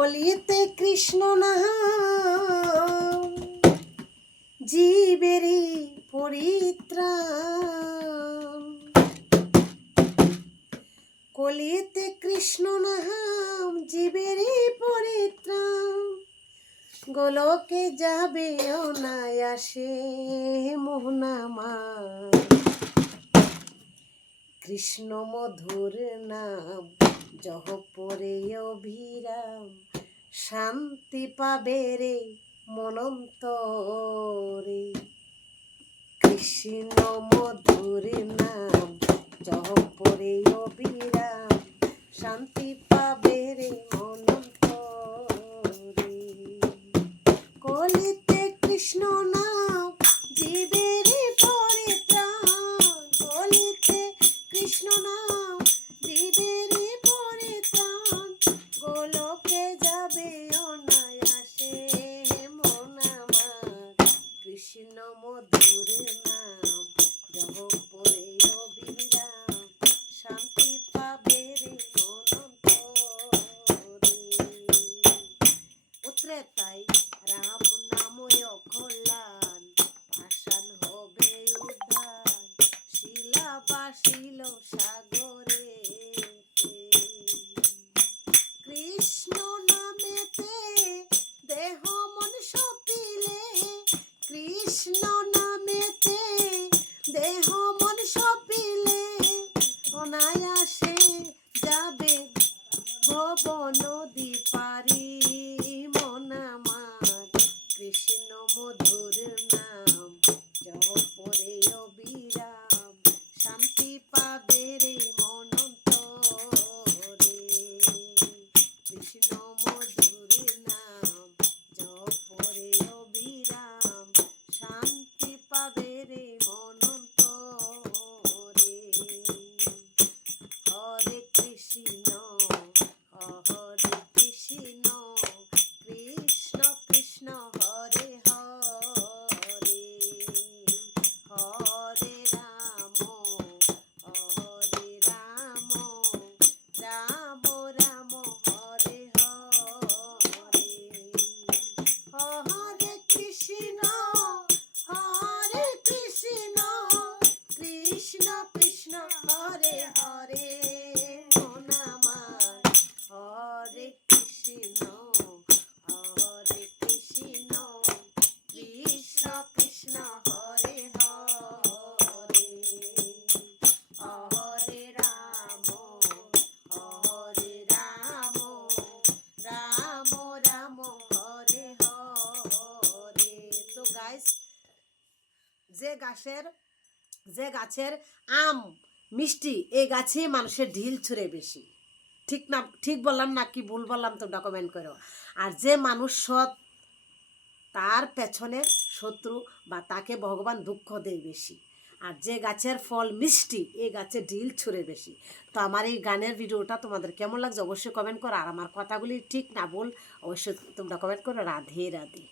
কলিতে কৃষ্ণ নাম জীবেরই পরিত্রাণ। কলিতে কৃষ্ণ নাম জীবেরই পরিত্রাণ। গোলকে যাবে অনায়াসে মোহন আমার। কৃষ্ণ মধুর নাম জহ পরে অভিরাম। শান্তি পাবে রে মনন্তরে। কৃষ্ণ মধুর নাম জহ পরে অভিরাম। শান্তি পাবে রে মনন্তরে। কলিতে কৃষ্ণ নাম জীবের পরিত্রাণ। কলিতে কৃষ্ণ নাম জীবের পরিত্রাণ। গোলকে যাবে অনায়াসে মন আমার। কৃষ্ণ মধুর নাম জহ পরে অবিরাম। শান্তি পাবে রে মনন্তরে। উত্রেতাই রাম নাময় কল্যাণ। ভাসান হবে উদ্ধার শিলা বাসিল সাগরে। কৃষ্ণ নামেতে দেহ মন সপিলে। কৃষ্ণ নামেতে দেহ মন সপিলে। অনায়াসে যাবে ভব নদী পারি মন আমার। কৃষ্ণ মধুর নাম জহ পরে অবিরাম। শান্তি পাবে রে মনন্তরে। কৃষ্ণ মধুর নাম জহ পরে অবিরাম। শান্তি পাবে রে মনন্তরে। হরে কৃষ্ণ হরে কৃষ্ণ কৃষ্ণ কৃষ্ণ হরে হরে। হরে রাম রাম রাম হরে হরে। হরে কৃষ্ণ কৃষ্ণ কৃষ্ণ হরে হরে মন আমার। হরে কৃষ্ণ কৃষ্ণ কৃষ্ণ হরে হরে। হরে রাম রাম রাম হরে হরে। তো গাইস, যে গাছের আম মিষ্টি এই গাছে মানুষের ঢিল ছুঁড়ে বেশি। ঠিক না? ঠিক বললাম না কি ভুল বললাম তোমরা কমেন্ট করো। আর যে মানুষ সৎ তার পেছনে শত্রু বা তাকে ভগবান দুঃখ দেয় বেশি। আর যে গাছের ফল মিষ্টি এই গাছের ঢিল ছুঁড়ে বেশি। তো আমার এই গানের ভিডিওটা তোমাদের কেমন লাগছে অবশ্যই কমেন্ট করো। আর আমার কথাগুলি ঠিক না ভুল অবশ্যই তোমরা কমেন্ট করো। রাধে রাধে।